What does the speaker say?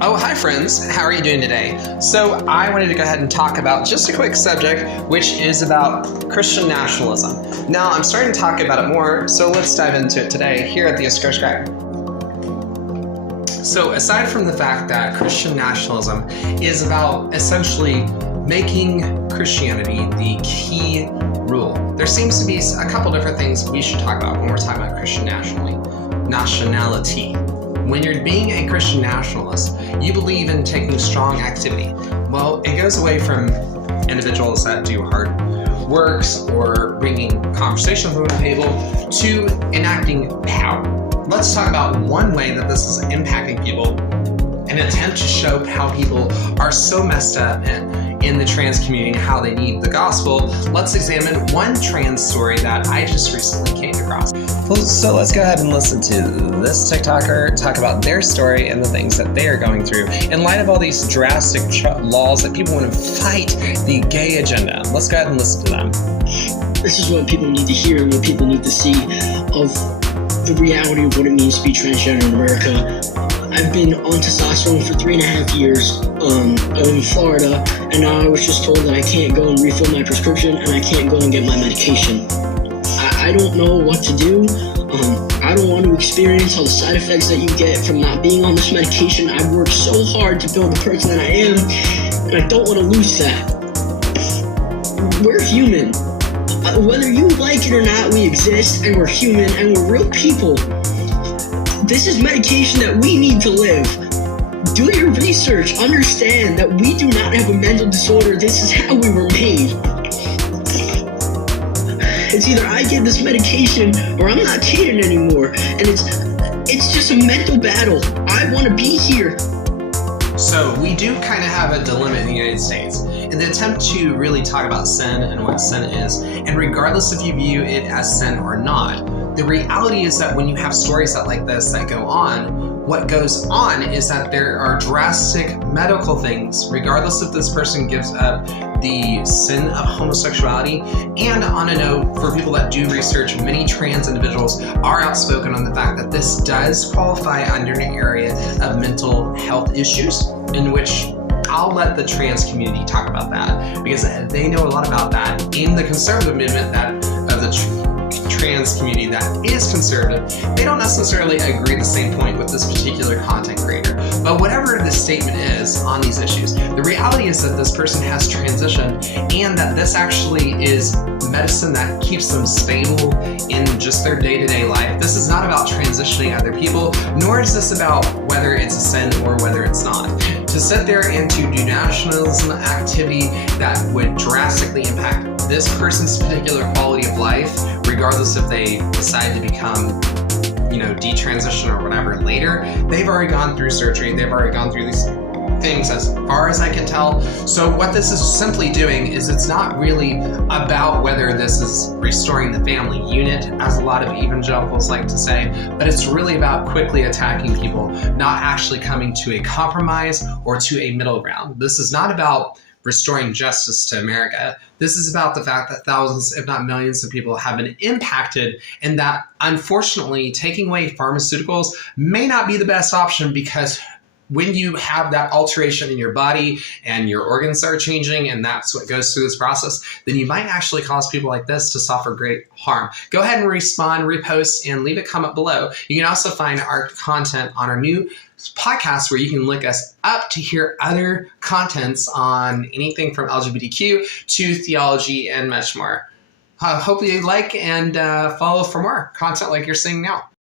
Oh, hi friends. How are you doing today? So I wanted to go ahead and talk about just a quick subject, which is about Christian nationalism. Now, I'm starting to talk about it more, so let's dive into it today here at the Oscar Guide. So aside from the fact that Christian nationalism is about essentially making Christianity the key rule, there seems to be a couple different things we should talk about when we're talking about Christian nationality. When you're being a Christian nationalist, you believe in taking strong activity. Well, it goes away from individuals that do hard works or bringing conversations on the table to enacting power. Let's talk about one way that this is impacting people, an attempt to show how people are so messed up and in the trans community and how they need the gospel. Let's examine one trans story that I just recently came across. So let's go ahead and listen to this TikToker talk about their story and the things that they are going through in light of all these drastic laws that people want to fight the gay agenda. Let's go ahead and listen to them. This is what people need to hear and what people need to see of the reality of what it means to be transgender in America. I've been on testosterone for 3.5 years. I live in Florida, and now I was just told that I can't go and refill my prescription and I can't go and get my medication. I don't know what to do. I don't want to experience all the side effects that you get from not being on this medication. I've worked so hard to build the person that I am, and I don't want to lose that. We're human. Whether you like it or not, we exist, and we're human, and we're real people. This is medication that we need to live. Do your research. Understand that we do not have a mental disorder. This is how we were made. It's either I get this medication or I'm not kidding anymore. And it's just a mental battle. I want to be here. So we do kind of have a dilemma in the United States. In the attempt to really talk about sin and what sin is, and regardless if you view it as sin or not, the reality is that when you have stories like this that go on, what goes on is that there are drastic medical things, regardless if this person gives up the sin of homosexuality. And on a note, for people that do research, many trans individuals are outspoken on the fact that this does qualify under an area of mental health issues, in which I'll let the trans community talk about that, because they know a lot about that. In the conservative movement of the trans community that is conservative, they don't necessarily agree the same point with this particular content creator. But whatever the statement is on these issues, the reality is that this person has transitioned, and that this actually is medicine that keeps them stable in just their day-to-day life. This is not about transitioning other people, nor is this about whether it's a sin or whether it's not. To sit there and to do nationalism activity that would drastically impact this person's particular quality of life, regardless if they decide to become, detransition or whatever later, they've already gone through surgery, they've already gone through these things as far as I can tell. So what this is simply doing is it's not really about whether this is restoring the family unit, as a lot of evangelicals like to say, but it's really about quickly attacking people, not actually coming to a compromise or to a middle ground. This is not about restoring justice to America. This is about the fact that thousands, if not millions of people have been impacted, and that unfortunately taking away pharmaceuticals may not be the best option, because when you have that alteration in your body and your organs are changing, and that's what goes through this process, then you might actually cause people like this to suffer great harm. Go ahead and respond, repost, and leave a comment below. You can also find our content on our new podcast, where you can look us up to hear other contents on anything from LGBTQ to theology and much more. Hopefully you like and follow for more content like you're seeing now.